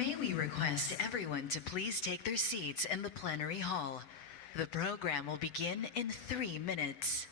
May we request everyone to please take their seats in the plenary hall. The program will begin in 3 minutes.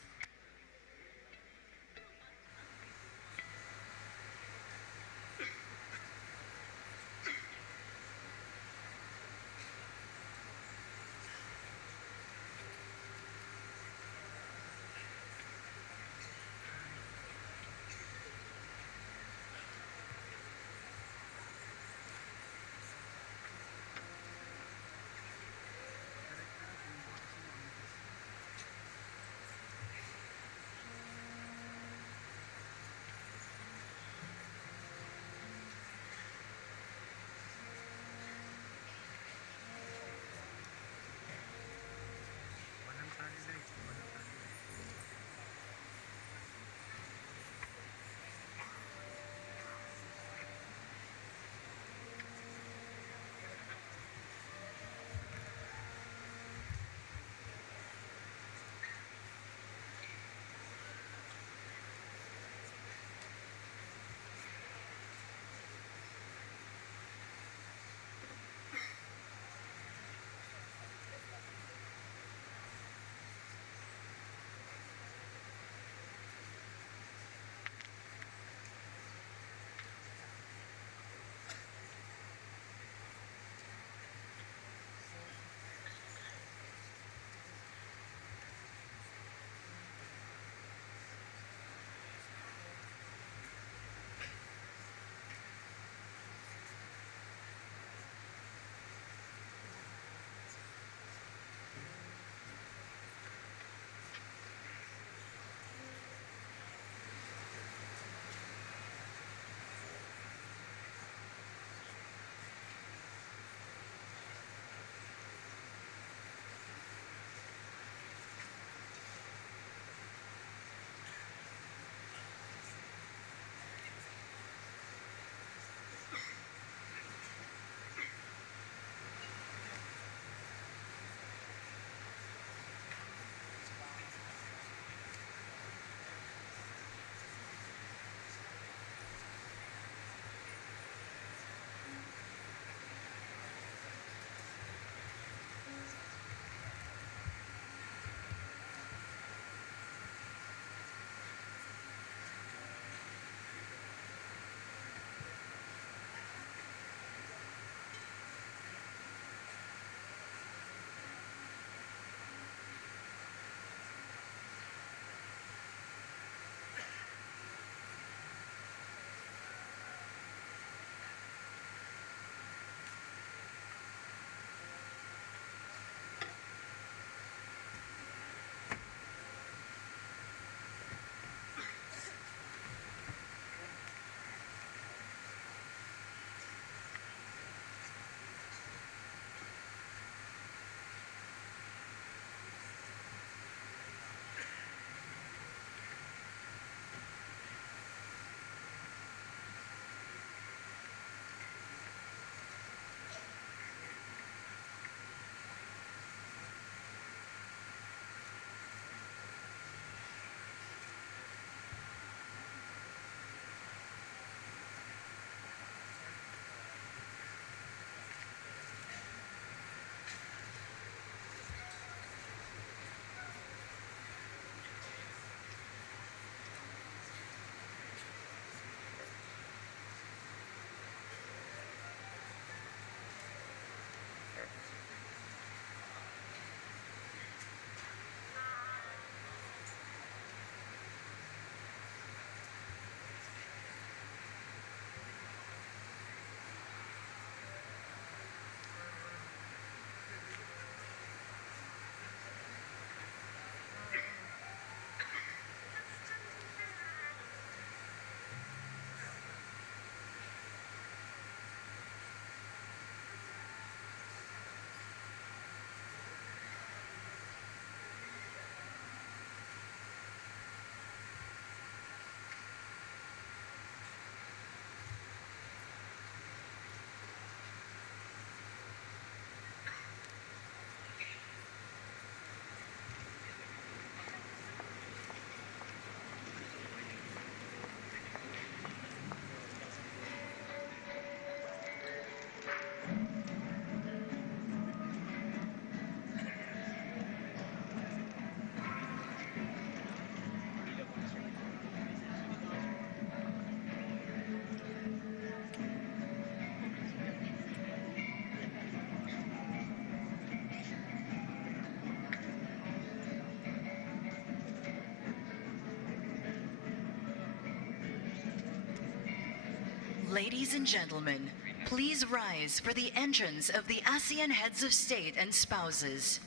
Ladies and gentlemen, please rise for the entrance of the ASEAN heads of state and spouses.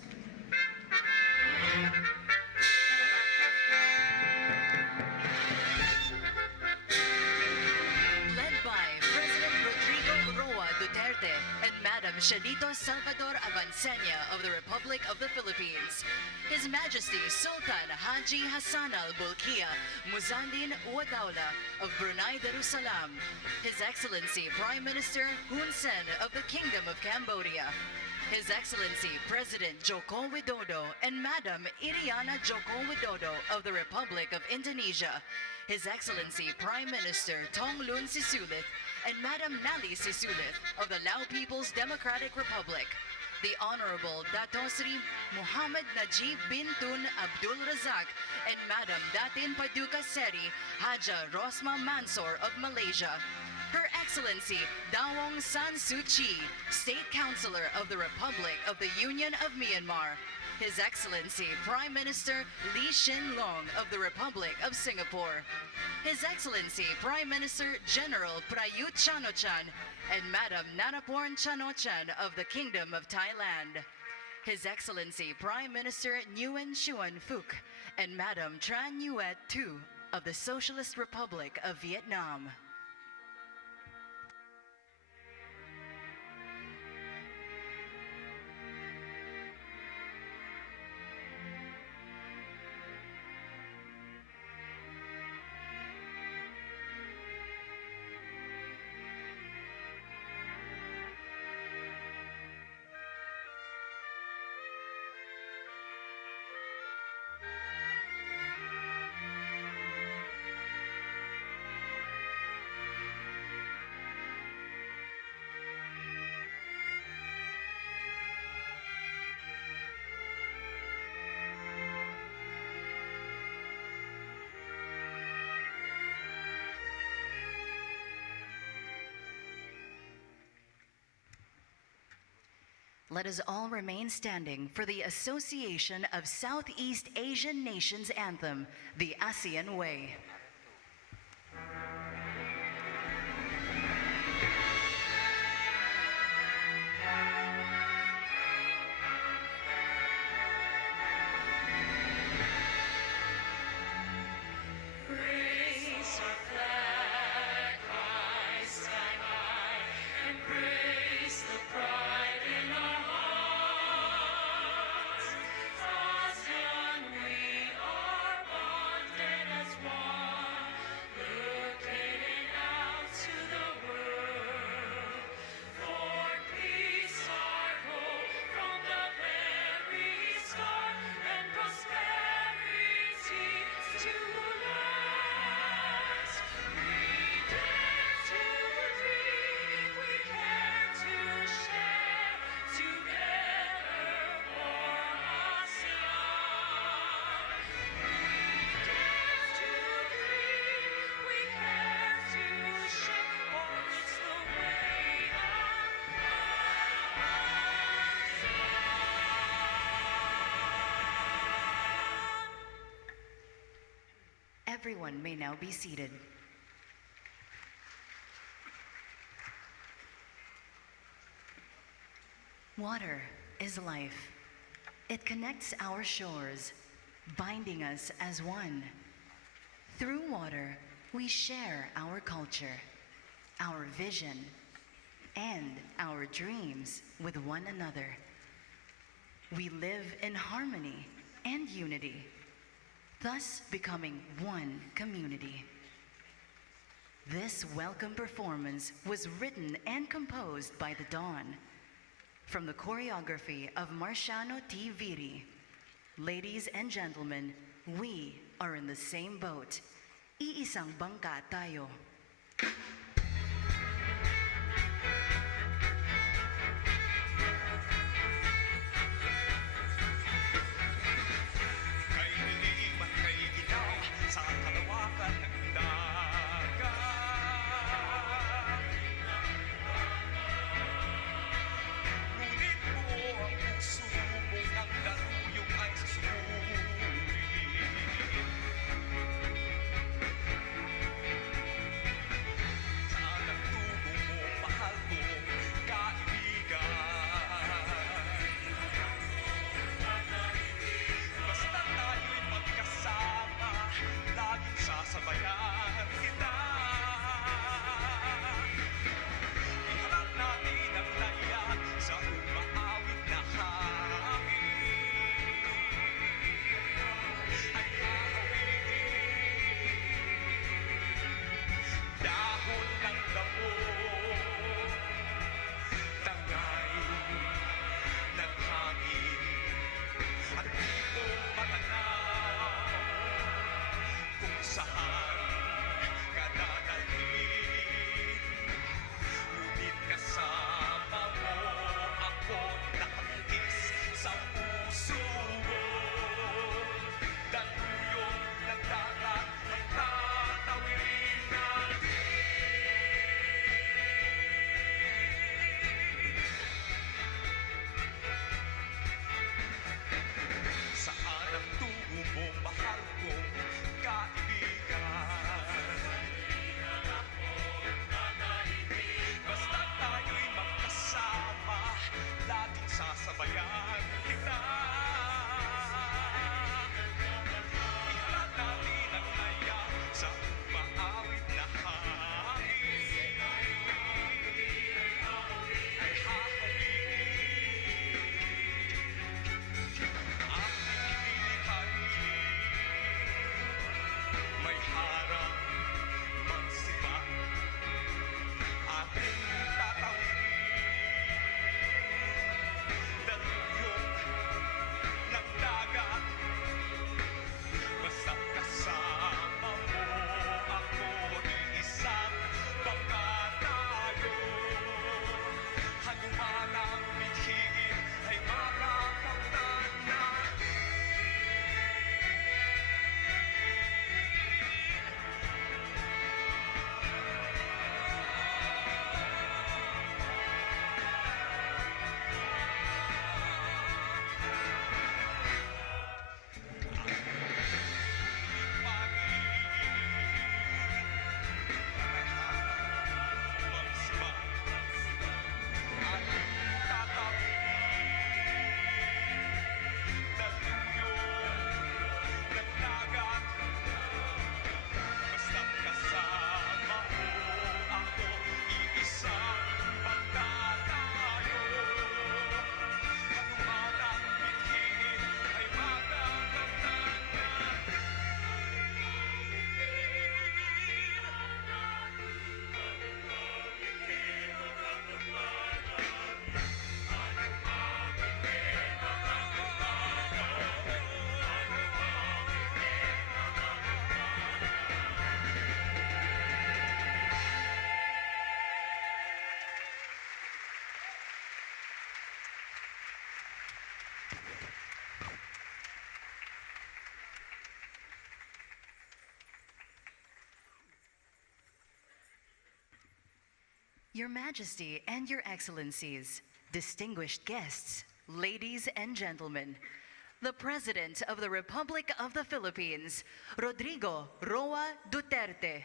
Led by President Rodrigo Roa Duterte and Madam Shelito Salvador Avancenia of the Republic of the Philippines, His Majesty Sultan Haji Hassan al-Bolkiah Muzaddin Wadaula of Brunei Darussalam, His Excellency Prime Minister Hun Sen of the Kingdom of Cambodia, His Excellency President Joko Widodo and Madam Iriana Joko Widodo of the Republic of Indonesia, His Excellency Prime Minister Tonglun Sisulit and Madam Nali Sisulit of the Lao People's Democratic Republic, the Honorable Dato Sri Muhammad Najib bin Tun Abdul Razak and Madam Datin Paduka Seri Haja Rosma Mansor of Malaysia, Her Excellency Dawong San Suu Kyi, State Councilor of the Republic of the Union of Myanmar, His Excellency Prime Minister Lee Hsien Loong of the Republic of Singapore, His Excellency Prime Minister General Prayut Chan-o-chan and Madam Nanaporn Chan-o-chan of the Kingdom of Thailand, His Excellency Prime Minister Nguyen Xuan Phuc and Madam Tran Nguyen Tu of the Socialist Republic of Vietnam. Let us all remain standing for the Association of Southeast Asian Nations Anthem, the ASEAN Way. Everyone may now be seated. Water is life. It connects our shores, binding us as one. Through water, we share our culture, our vision, and our dreams with one another. We live in harmony and unity, thus becoming one community. This welcome performance was written and composed by the Dawn. From the choreography of Marciano T. Viri. Ladies and gentlemen, we are in the same boat. Iisang bangka tayo. Your Majesty and Your Excellencies, distinguished guests, ladies and gentlemen, the President of the Republic of the Philippines, Rodrigo Roa Duterte.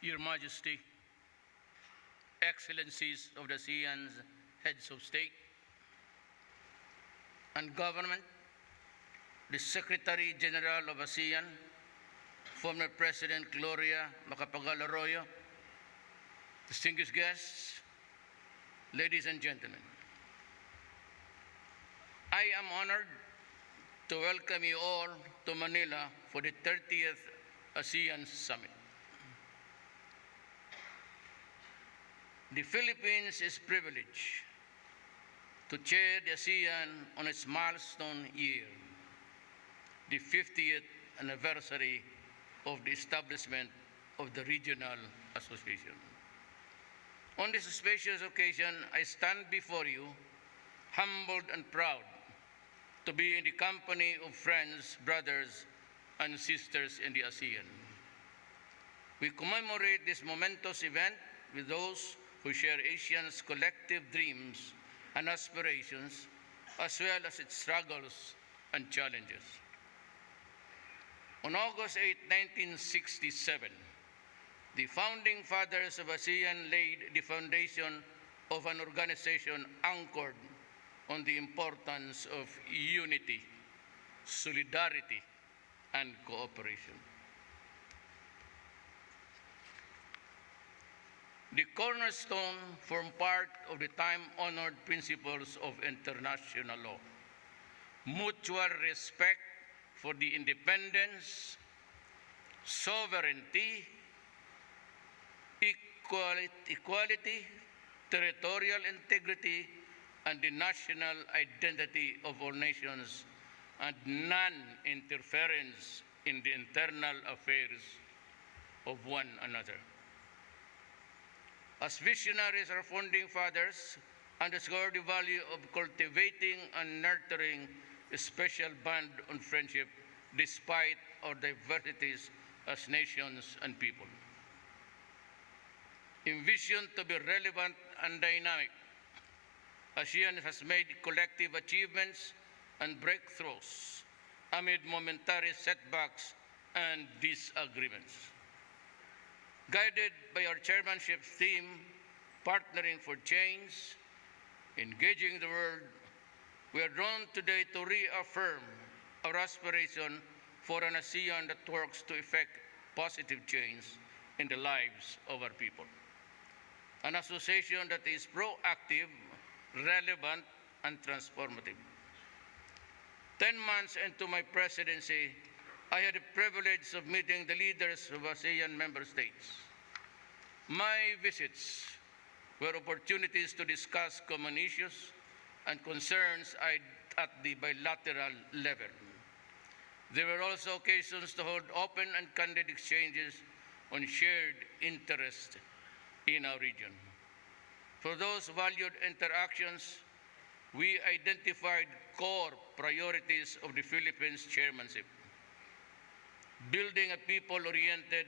Your Majesty, Excellencies of the ASEAN's heads of state and government, the Secretary General of ASEAN, former President Gloria Macapagal Arroyo, distinguished guests, ladies and gentlemen. I am honored to welcome you all to Manila for the 30th ASEAN Summit. The Philippines is privileged to chair the ASEAN on its milestone year, the 50th anniversary of the establishment of the Regional Association. On this auspicious occasion, I stand before you, humbled and proud to be in the company of friends, brothers, and sisters in the ASEAN. We commemorate this momentous event with those who share Asia's collective dreams and aspirations, as well as its struggles and challenges. On August 8, 1967, the founding fathers of ASEAN laid the foundation of an organization anchored on the importance of unity, solidarity, and cooperation. The cornerstone form part of the time-honored principles of international law: mutual respect for the independence, sovereignty, equality, territorial integrity, and the national identity of all nations, and non-interference in the internal affairs of one another. As visionaries, our founding fathers underscored the value of cultivating and nurturing a special bond of friendship despite our diversities as nations and people. Envisioned to be relevant and dynamic, ASEAN has made collective achievements and breakthroughs amid momentary setbacks and disagreements. Guided by our chairmanship theme, Partnering for Change, Engaging the World, we are drawn today to reaffirm our aspiration for an ASEAN that works to effect positive change in the lives of our people. An association that is proactive, relevant, and transformative. 10 months into my presidency, I had the privilege of meeting the leaders of ASEAN member states. My visits were opportunities to discuss common issues and concerns at the bilateral level. There were also occasions to hold open and candid exchanges on shared interest in our region. For those valued interactions, we identified core priorities of the Philippines chairmanship: building a people-oriented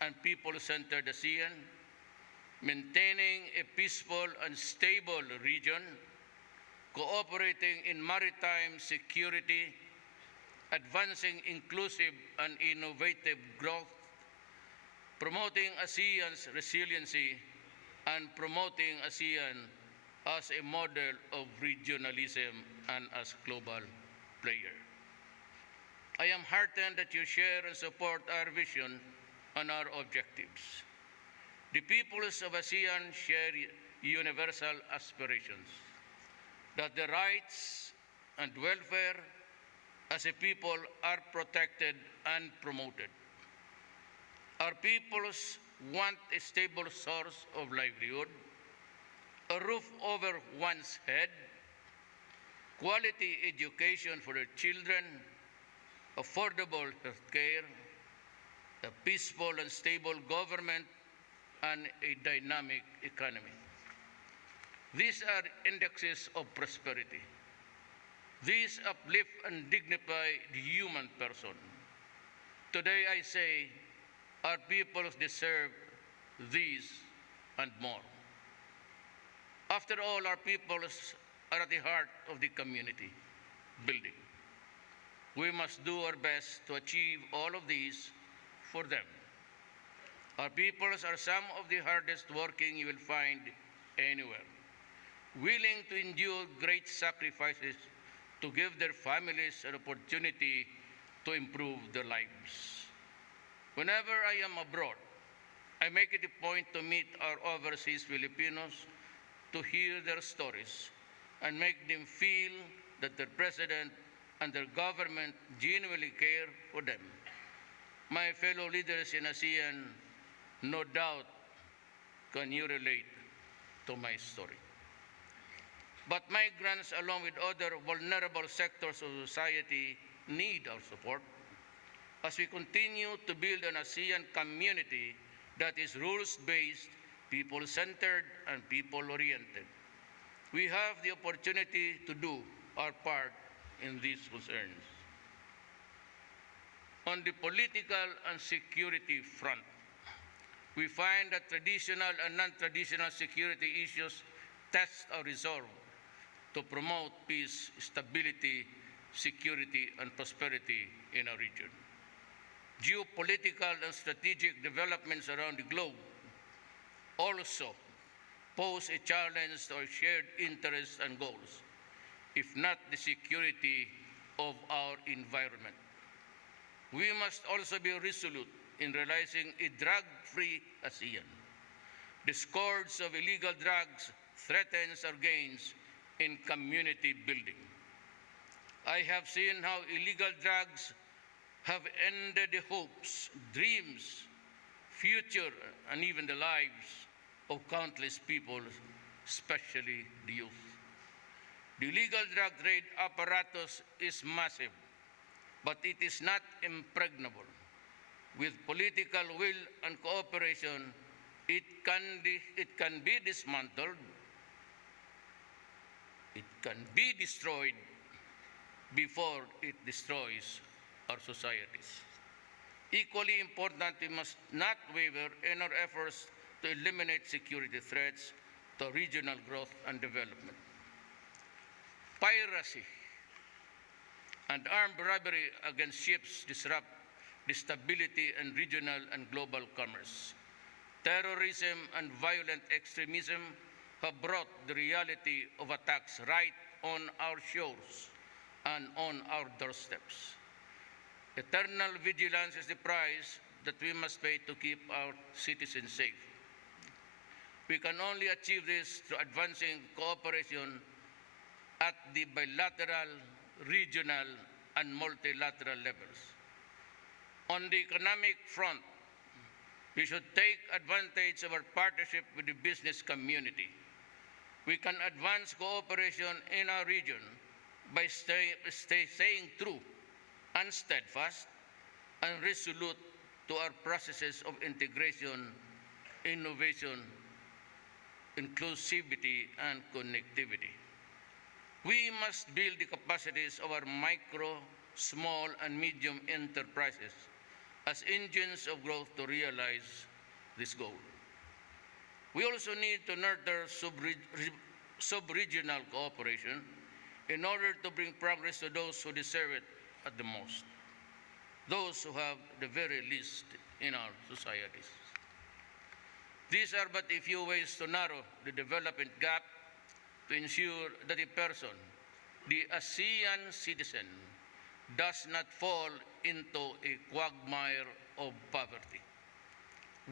and people-centered ASEAN, maintaining a peaceful and stable region, cooperating in maritime security, advancing inclusive and innovative growth, promoting ASEAN's resiliency, and promoting ASEAN as a model of regionalism and as global player. I am heartened that you share and support our vision and our objectives. The peoples of ASEAN share universal aspirations that the rights and welfare as a people are protected and promoted. Our peoples want a stable source of livelihood, a roof over one's head, quality education for their children, affordable health care, a peaceful and stable government, and a dynamic economy. These are indexes of prosperity. These uplift and dignify the human person. Today I say our peoples deserve these and more. After all, our peoples are at the heart of the community building. We must do our best to achieve all of these for them. Our peoples are some of the hardest working you will find anywhere, willing to endure great sacrifices to give their families an opportunity to improve their lives. Whenever I am abroad, I make it a point to meet our overseas Filipinos, to hear their stories, and make them feel that their president and their government genuinely care for them. My fellow leaders in ASEAN, no doubt can you relate to my story. But migrants, along with other vulnerable sectors of society, need our support as we continue to build an ASEAN community that is rules-based, people-centered, and people-oriented. We have the opportunity to do our part in these concerns. On the political and security front, we find that traditional and non-traditional security issues test our resolve to promote peace, stability, security, and prosperity in our region. Geopolitical and strategic developments around the globe also pose a challenge to our shared interests and goals, if not the security of our environment. We must also be resolute in realizing a drug-free ASEAN. The scourge of illegal drugs threatens our gains in community building. I have seen how illegal drugs have ended the hopes, dreams, future, and even the lives of countless people, especially the youth. The illegal drug trade apparatus is massive, but it is not impregnable. With political will and cooperation, it can be dismantled, it can be destroyed before it destroys our societies. Equally important, we must not waver in our efforts to eliminate security threats to regional growth and development. Piracy and armed robbery against ships disrupt the stability and regional and global commerce. Terrorism and violent extremism have brought the reality of attacks right on our shores and on our doorsteps. Eternal vigilance is the price that we must pay to keep our citizens safe. We can only achieve this through advancing cooperation at the bilateral, regional, and multilateral levels. On the economic front, we should take advantage of our partnership with the business community. We can advance cooperation in our region by staying true and steadfast and resolute to our processes of integration, innovation, inclusivity, and connectivity. We must build the capacities of our micro, small, and medium enterprises as engines of growth to realize this goal. We also need to nurture sub-regional cooperation in order to bring progress to those who deserve it at the most, those who have the very least in our societies. These are but a few ways to narrow the development gap to ensure that a person, the ASEAN citizen, does not fall into a quagmire of poverty.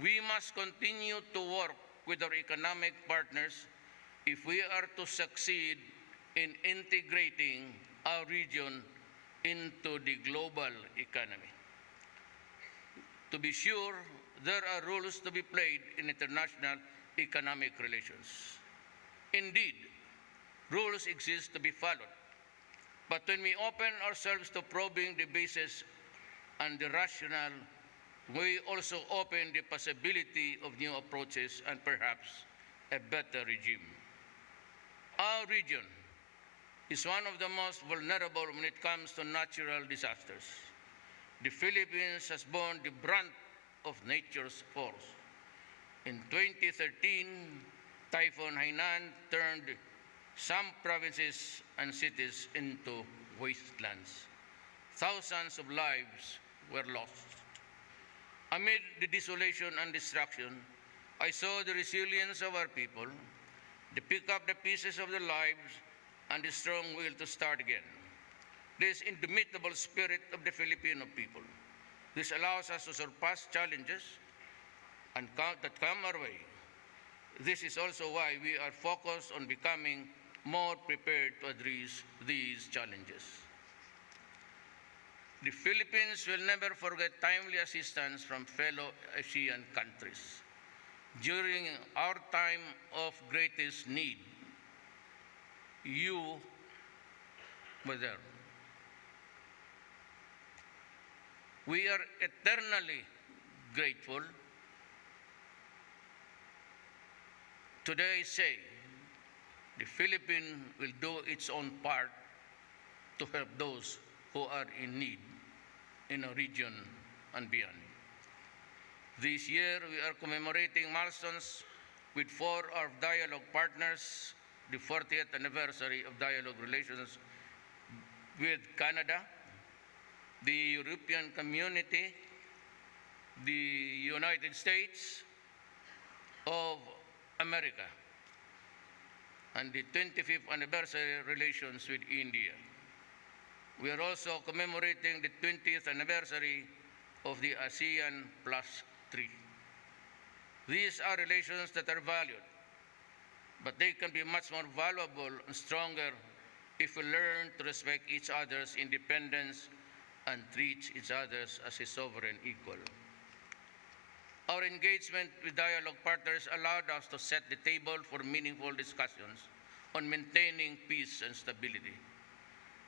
We must continue to work with our economic partners if we are to succeed in integrating our region into the global economy. To be sure, there are roles to be played in international economic relations. Indeed, rules exist to be followed. But when we open ourselves to probing the basis and the rationale, we also open the possibility of new approaches and perhaps a better regime. Our region is one of the most vulnerable when it comes to natural disasters. The Philippines has borne the brunt of nature's force. In 2013, Typhoon Hainan turned some provinces and cities into wastelands. Thousands of lives were lost. Amid the desolation and destruction, I saw the resilience of our people, the pick up the pieces of their lives, and the strong will to start again. This indomitable spirit of the Filipino people. This allows us to surpass challenges that come our way. This is also why we are focused on becoming more prepared to address these challenges. The Philippines will never forget timely assistance from fellow ASEAN countries. During our time of greatest need, you were there. We are eternally grateful. Today I say the Philippines will do its own part to help those who are in need in our region and beyond. This year, we are commemorating milestones with four of dialogue partners, the 40th anniversary of dialogue relations with Canada, the European Community, the United States of America, and the 25th anniversary relations with India. We are also commemorating the 20th anniversary of the ASEAN Plus 3. These are relations that are valued, but they can be much more valuable and stronger if we learn to respect each other's independence and treat each other as a sovereign equal. Our engagement with dialogue partners allowed us to set the table for meaningful discussions on maintaining peace and stability,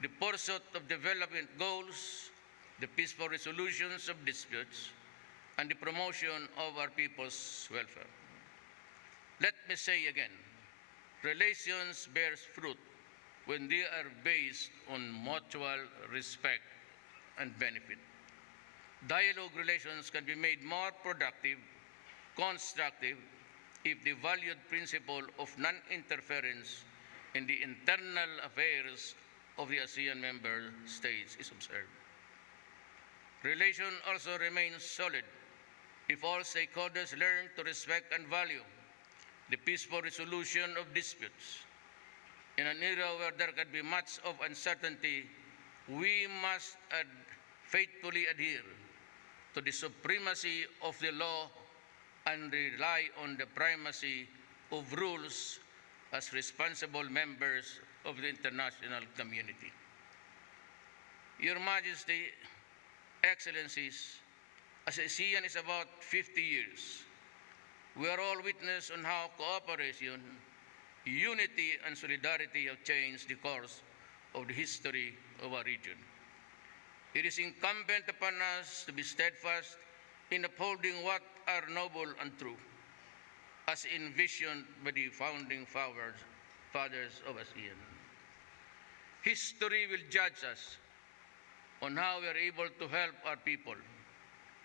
the pursuit of development goals, the peaceful resolutions of disputes, and the promotion of our people's welfare. Let me say again, relations bears fruit when they are based on mutual respect and benefit. Dialogue relations can be made more productive, constructive, if the valued principle of non-interference in the internal affairs of the ASEAN member states is observed. Relation also remains solid if all stakeholders learn to respect and value the peaceful resolution of disputes. In an era where there can be much of uncertainty, we must faithfully adhere to the supremacy of the law and rely on the primacy of rules as responsible members of the international community. Your Majesty, Excellencies, as ASEAN is about 50 years, we are all witness on how cooperation, unity, and solidarity have changed the course of the history of our region. It is incumbent upon us to be steadfast in upholding what are noble and true, as envisioned by the founding fathers of ASEAN. History will judge us on how we are able to help our people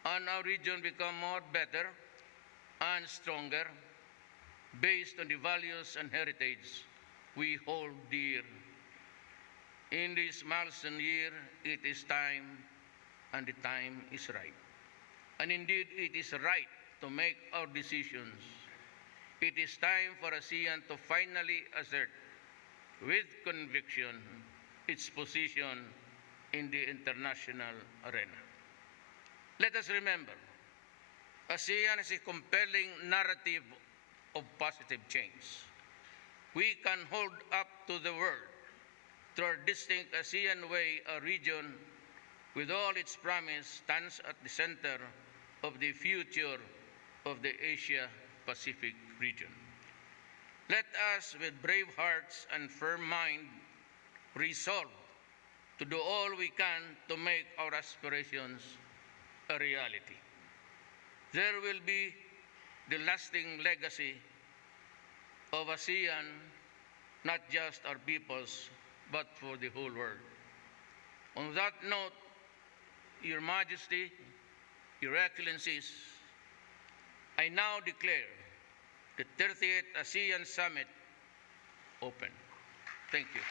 and our region become more better and stronger based on the values and heritage we hold dear. In this milestone year, it is time, and the time is right. And indeed, it is right to make our decisions. It is time for ASEAN to finally assert with conviction its position in the international arena. Let us remember, ASEAN is a compelling narrative of positive change. We can hold up to the world through our distinct ASEAN way. A region with all its promise stands at the center of the future of the Asia-Pacific region. Let us, with brave hearts and firm mind, resolve to do all we can to make our aspirations a reality. There will be the lasting legacy of ASEAN, not just our peoples, but for the whole world. On that note, Your Majesty, Your Excellencies, I now declare the 38th ASEAN Summit open. Thank you.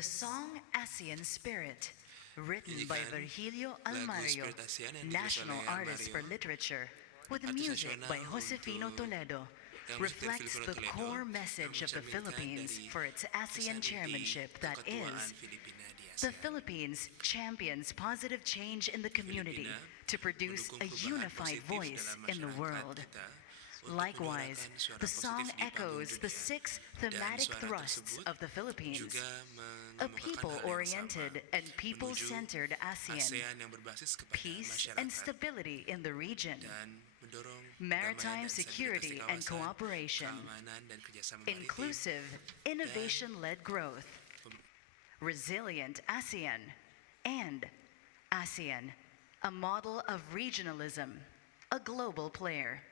The song ASEAN Spirit, written by Nyanyikan Virgilio lagu Almario, Spirit ASEAN yang ditulis National oleh Artist for Almario, Literature, with Artis music nasional by Josefino untuk Toledo, yang musik dari reflects Filipino the Toledo, core yang message of the mencerminkan Philippines dari for its ASEAN pesan inti chairmanship that keketuaan is, Filipina di the ASEAN. Philippines champions positive change in the community Filipina to produce mendukung a perubahan unified positif voice dalam in the masyarakat world. kita untuk Likewise, menyuarakan suara the song positif di panggung echoes the dunia. 6 Dan thematic suara thrusts tersebut of the Philippines, juga a mengemukakan hal yang people-oriented sama and people-centered menuju ASEAN, ASEAN yang berbasis kepada peace and masyarakat stability in the region, dan mendorong maritime pendamaian dan security stabilitas di and kawasan, cooperation, keamanan dan kerjasama maritim, inclusive, innovation-led growth, resilient ASEAN, and ASEAN, a model of regionalism, a global player.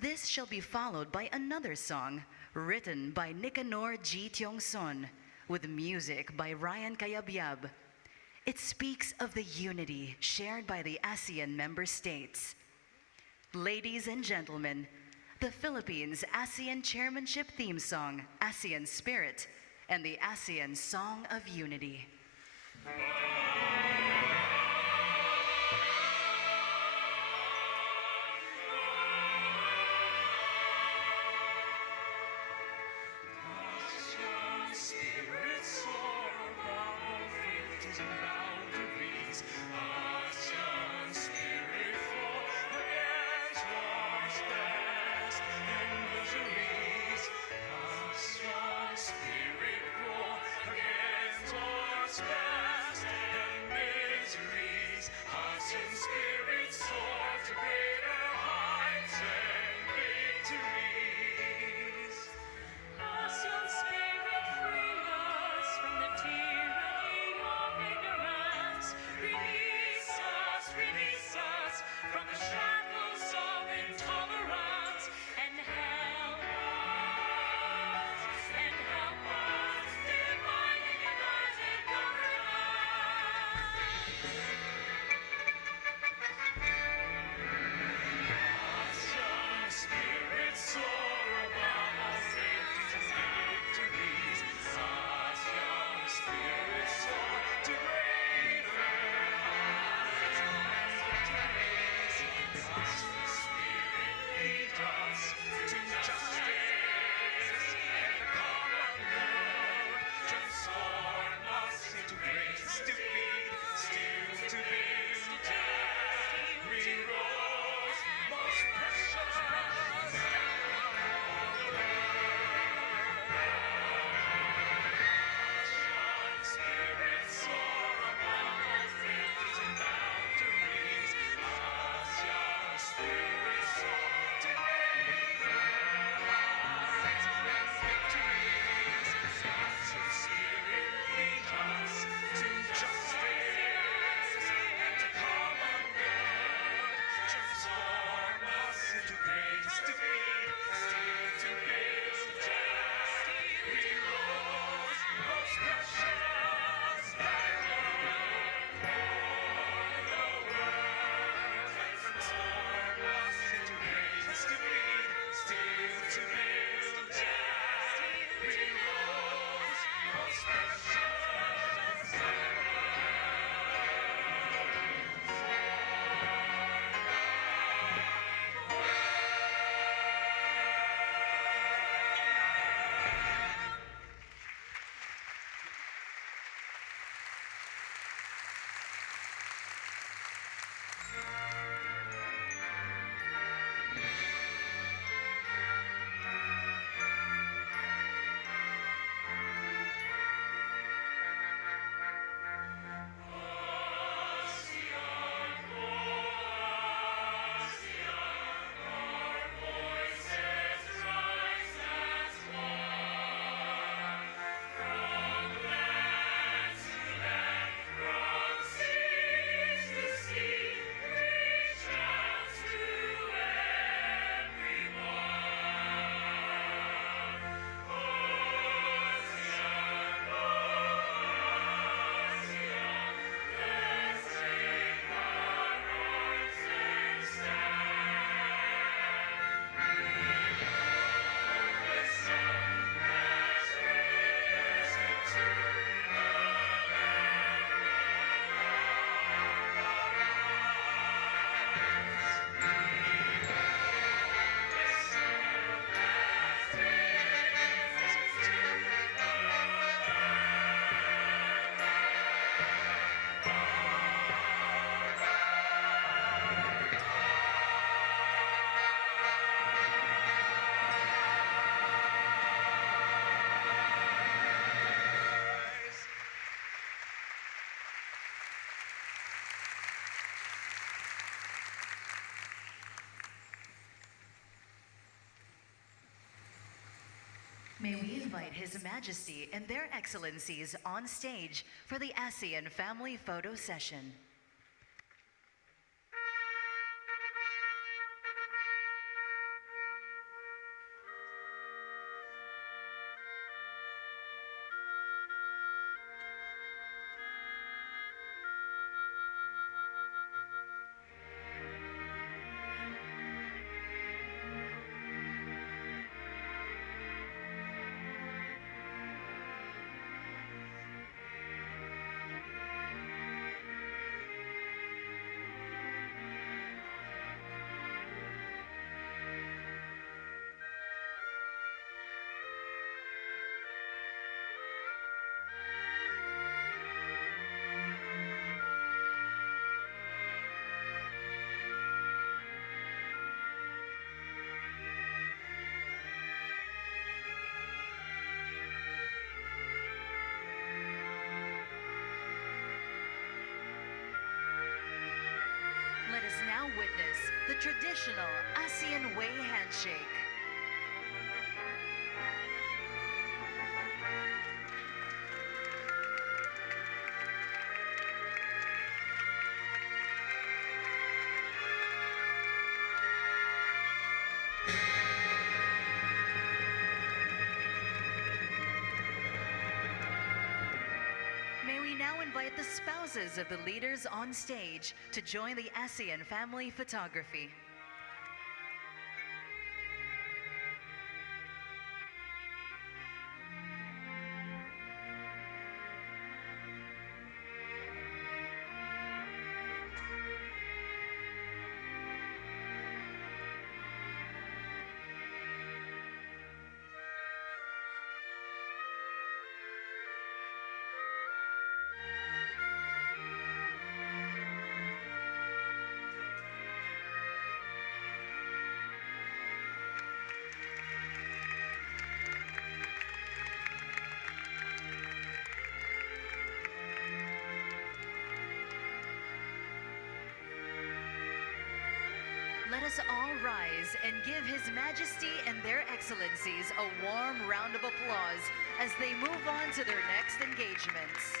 This shall be followed by another song written by Nicanor G. Tiongson with music by Ryan Cayabyab. It speaks of the unity shared by the ASEAN member states. Ladies and gentlemen, the Philippines ASEAN Chairmanship theme song, ASEAN Spirit, and the ASEAN Song of Unity. ASEAN spirit, free us from the tyranny of ignorance. Release us from the shackles of intolerance, and help us divine and united governance. invite His Majesty and their Excellencies on stage for the ASEAN Family Photo Session. Let us now witness the traditional ASEAN Way handshake. May we now invite the spouses of the leaders on stage to join the ASEAN family photography. Let us all rise and give His Majesty and their Excellencies a warm round of applause as they move on to their next engagements.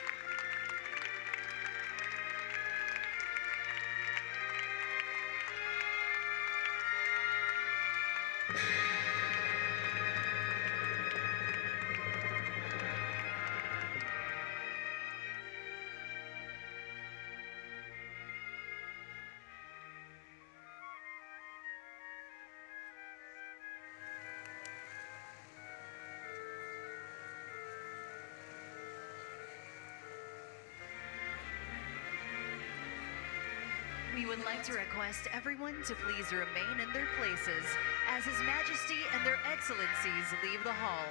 We would like to request everyone to please remain in their places as His Majesty and their Excellencies leave the hall.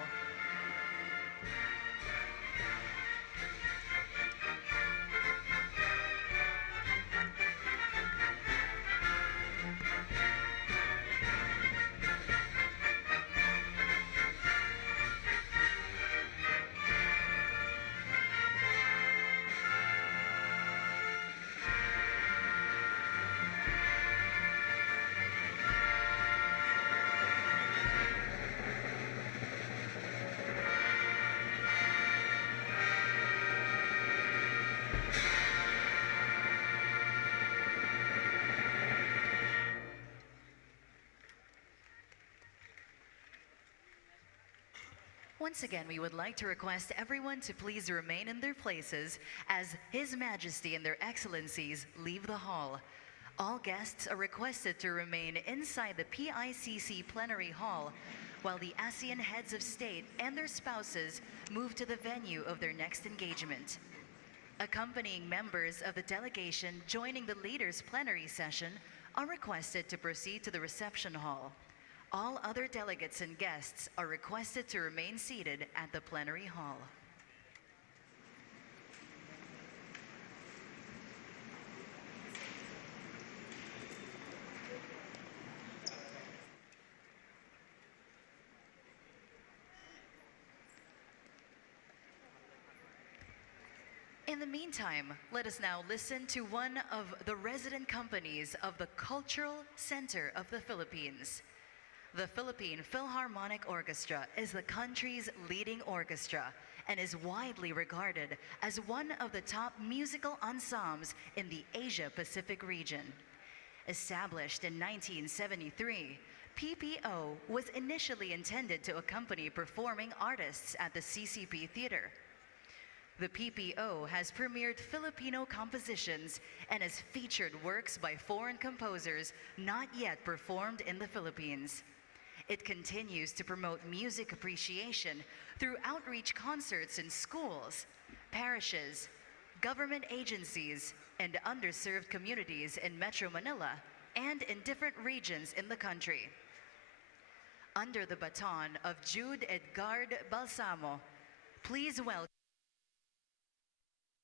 Once again, we would like to request everyone to please remain in their places as His Majesty and their Excellencies leave the hall. All guests are requested to remain inside the PICC plenary hall while the ASEAN heads of state and their spouses move to the venue of their next engagement. Accompanying members of the delegation joining the leaders' plenary session are requested to proceed to the reception hall. All other delegates and guests are requested to remain seated at the plenary hall. In the meantime, let us now listen to one of the resident companies of the Cultural Center of the Philippines. The Philippine Philharmonic Orchestra is the country's leading orchestra and is widely regarded as one of the top musical ensembles in the Asia-Pacific region. Established in 1973, PPO was initially intended to accompany performing artists at the CCP Theater. The PPO has premiered Filipino compositions and has featured works by foreign composers not yet performed in the Philippines. It continues to promote music appreciation through outreach concerts in schools, parishes, government agencies, and underserved communities in Metro Manila and in different regions in the country. Under the baton of Jude Edgard Balsamo, please welcome